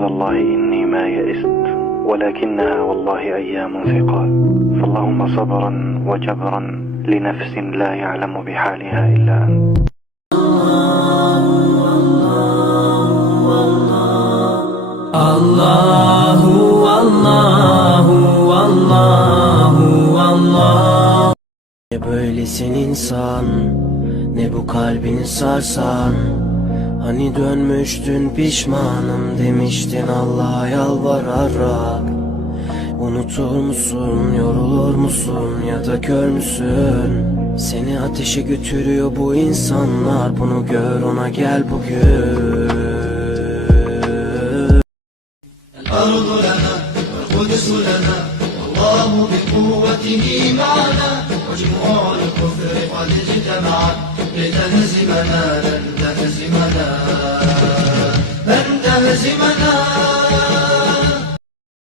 معاذ الله إني ما يئست ولكنها والله أيام ثقال. فاللهم صبرا وجبرا لنفس لا يعلم بحالها إلا أنت. Allahu Allahu Allahu Allah Ne böylesin insan Ne bu kalbini sarsan. Hani dönmüştün pişmanım demiştin Allah'a yalvararak Unutur musun, yorulur musun ya da kör müsün? Seni ateşe götürüyor bu insanlar Bunu gör ona gel bugün الأرض لنا والقدس لنا والله بقوته معنا وجموع الكفر قد اجتمعت لتهزمنا لن encima